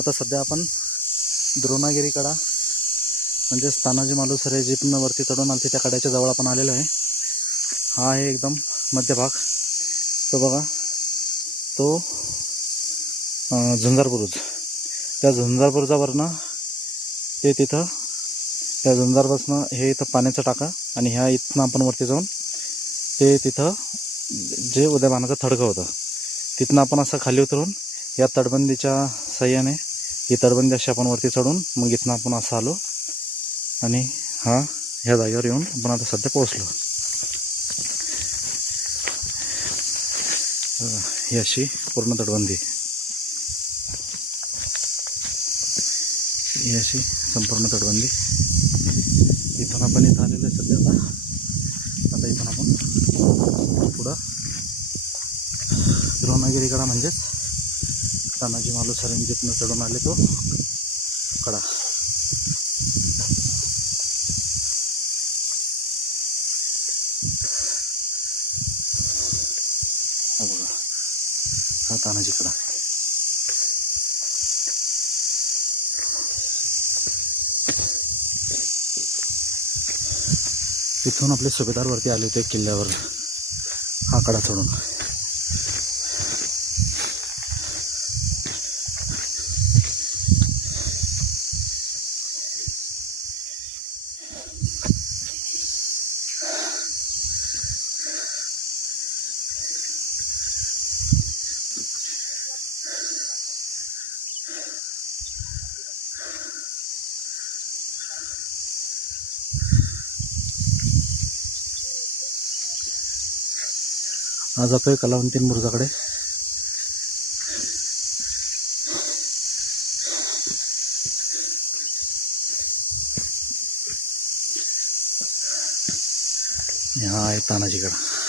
आता सध्या आपण द्रोणागिरीकडा म्हणजेच तानाजी मालुसरे जिथून वरती चढून आलते त्या कड्याच्या जवळ आपण आलेलो आहे। हा आहे एकदम मध्यभाग, तो बघा तो झुंजार बुरुज। त्या झुंजार बुरुजावरनं ते तिथं त्या झुंजारपासनं हे इथं पाण्याचा टाका आणि ह्या इथनं आपण वरती जाऊन ते तिथं जे उदयमानाचं थडगं होतं तिथनं आपण असं खाली उतरून या तटबंदीच्या साह्याने ही तटबंदी अशी आपण वरती चढून मग इथनं आपण असं आलो आणि ह्या जागेवर येऊन आपण आता सध्या पोहोचलो। ही अशी पूर्ण तटबंदी, ही अशी संपूर्ण तटबंदी। इथून आपण इथं आलेलो आहे सध्या। आता इथून आपण पुढं द्रोणागिरीकडा म्हणजेच तानाजी मालुसरे जिथनं चढून आले तो कडा। हा बघा, हा तानाजी कडा। तिथून आपले सुभेदार वरती आले होते किल्ल्यावर हा कडा चढून। आज जातोय कलावंतीन बुरुजाकडे। हा आहे तानाजी कडा।